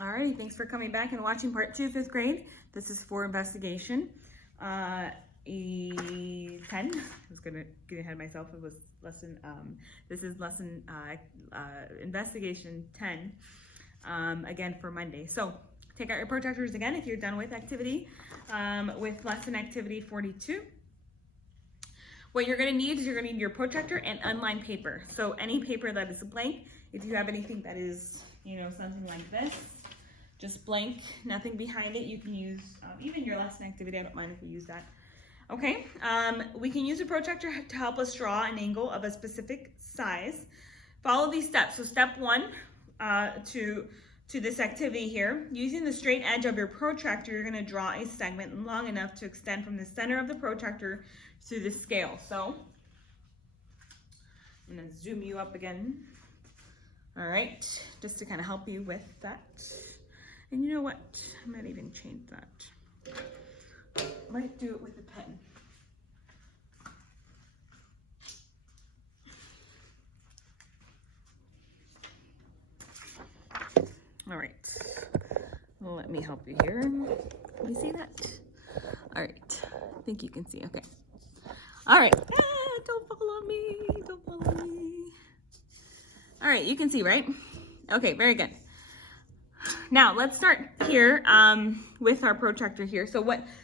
All right, thanks for coming back and watching part 2, 5th grade. This is for investigation. E10. I was gonna get ahead of myself. It was lesson. This is lesson investigation 10. Again for Monday. So take out your protractors again if you're done with activity, with lesson activity 42. What you're going to need is you're going to need your protractor and unlined paper. So any paper that is blank, if you have anything that is, something like this, just blank, nothing behind it, you can use even your lesson activity. I don't mind if we use that. Okay, we can use a protractor to help us draw an angle of a specific size. Follow these steps. So step 1 to this activity here, using the straight edge of your protractor, you're going to draw a segment long enough to extend from the center of the protractor to the scale. So I'm going to zoom you up again. All right, just to kind of help you with that. And you know what? I might even change that. I might do it with a pen. All right, let me help you here. Can you see that? All right, I think you can see, okay. All right, don't follow me, don't follow me. All right, you can see, right? Okay, very good. Now let's start here with our protractor here. So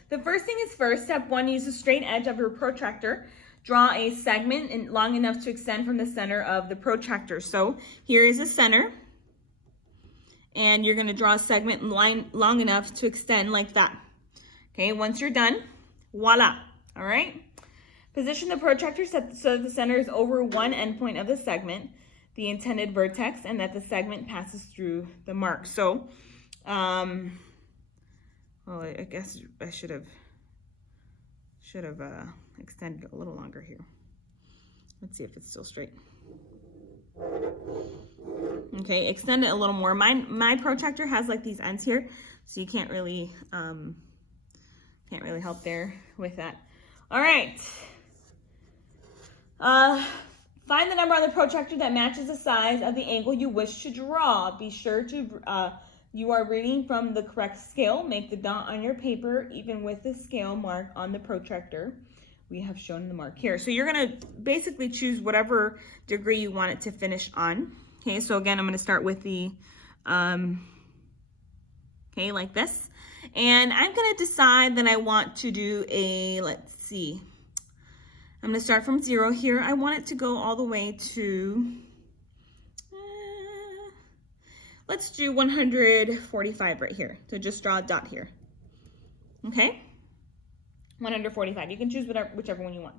the first thing is first, step 1, use the straight edge of your protractor. Draw a segment long enough to extend from the center of the protractor. So here is the center. And you're going to draw a segment line long enough to extend like that. Okay, once you're done, voila. All right. Position the protractor so that the center is over one endpoint of the segment, the intended vertex, and that the segment passes through the mark. So, well, I guess I should have extended it a little longer here. Let's see if it's still straight. Okay, extend it a little more. My protractor has like these ends here, so you can't really help there with that. All right. Find the number on the protractor that matches the size of the angle you wish to draw. Be sure to you are reading from the correct scale. Make the dot on your paper even with the scale mark on the protractor. We have shown the mark here. So you're going to basically choose whatever degree you want it to finish on. Okay, so again, I'm going to start with the, okay, like this. And I'm going to decide that I want to do a, let's see, I'm going to start from 0 here. I want it to go all the way to, let's do 145 right here. So just draw a dot here. Okay. 145. You can choose whichever one you want.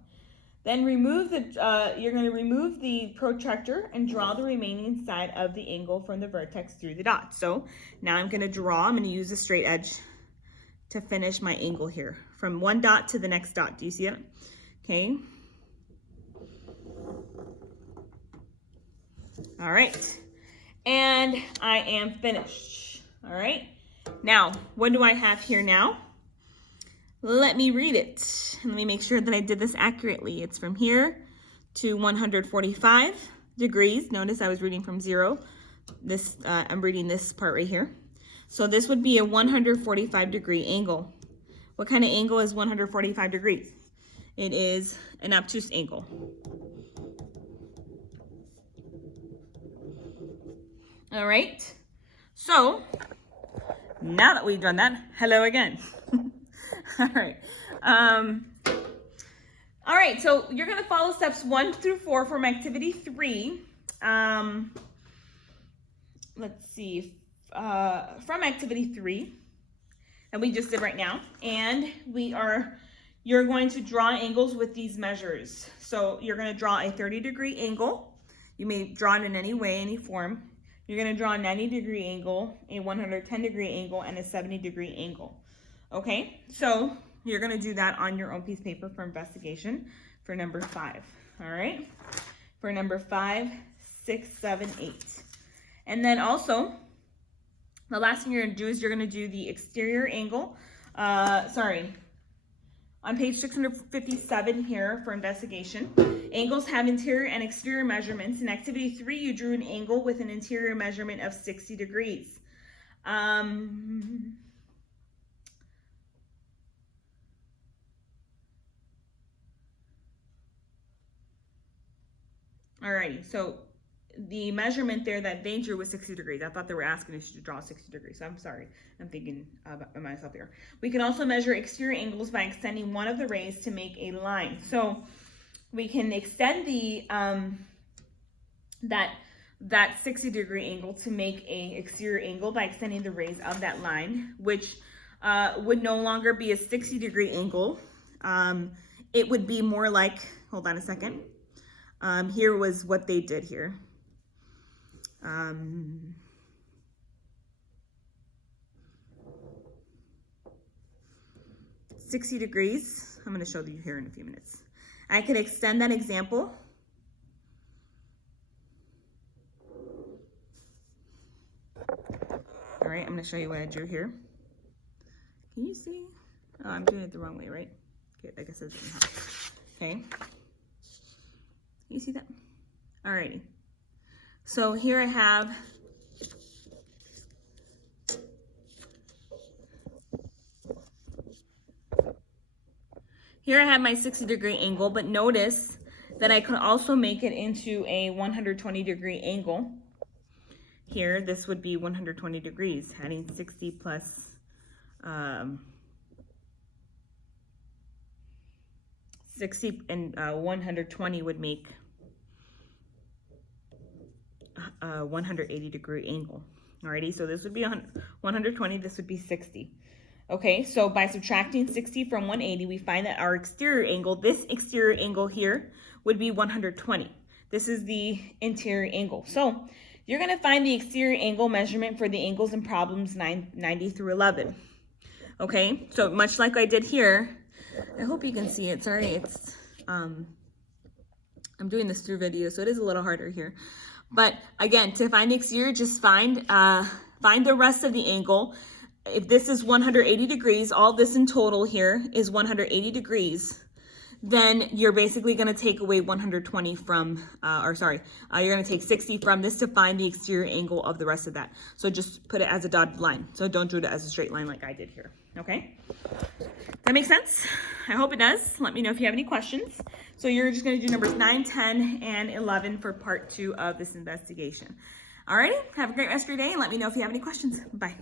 Then remove you're going to remove the protractor and draw the remaining side of the angle from the vertex through the dot. So now I'm going to use a straight edge to finish my angle here from one dot to the next dot. Do you see it? Okay. All right. And I am finished. All right. Now, what do I have here now? Let me read it. Let me make sure that I did this accurately. It's from here to 145 degrees. Notice I was reading from 0. I'm reading this part right here. So this would be a 145 degree angle. What kind of angle is 145 degrees? It is an obtuse angle. All right. So now that we've done that, hello again. All right. All right, so you're going to follow steps 1 through 4 from activity 3. Let's see, from activity 3 that we just did right now. And you're going to draw angles with these measures. So you're going to draw a 30-degree angle. You may draw it in any way, any form. You're going to draw a 90-degree angle, a 110-degree angle, and a 70-degree angle. Okay, so you're going to do that on your own piece of paper for investigation for number 5. All right, for number 5, 6, 7, 8. And then also, the last thing you're going to do is you're going to do the exterior angle. On page 657 here for investigation. Angles have interior and exterior measurements. In activity 3, you drew an angle with an interior measurement of 60 degrees. Alrighty, so the measurement there that they drew was 60 degrees. I thought they were asking us to draw 60 degrees, so I'm sorry. I'm thinking about myself here. We can also measure exterior angles by extending one of the rays to make a line. So we can extend the that 60 degree angle to make a exterior angle by extending the rays of that line, which would no longer be a 60 degree angle. It would be more like, hold on a second. Here was what they did here. 60 degrees. I'm going to show you here in a few minutes. I could extend that example. All right, I'm going to show you what I drew here. Can you see? Oh, I'm doing it the wrong way, right? Okay, I guess it doesn't help. Okay. You see that? Alrighty. So here I have my 60 degree angle, but notice that I could also make it into a 120 degree angle. Here, this would be 120 degrees, adding 60 plus 60 and 120 would make a 180 degree angle. Alrighty, so this would be 120, this would be 60. Okay, so by subtracting 60 from 180, we find that our exterior angle, this exterior angle here, would be 120. This is the interior angle. So you're going to find the exterior angle measurement for the angles in problems 90 through 11. Okay, so much like I did here, I hope you can see it. Sorry, it's I'm doing this through video, so it is a little harder here. But again, to find the exterior, just find the rest of the angle. If this is 180 degrees, all this in total here is 180 degrees, then you're basically going to take away 120 from, you're going to take 60 from this to find the exterior angle of the rest of that. So just put it as a dotted line. So don't do it as a straight line like I did here. Okay? That makes sense? I hope it does. Let me know if you have any questions. So you're just going to do numbers 9, 10, and 11 for part 2 of this investigation. Alrighty? Have a great rest of your day, and let me know if you have any questions. Bye.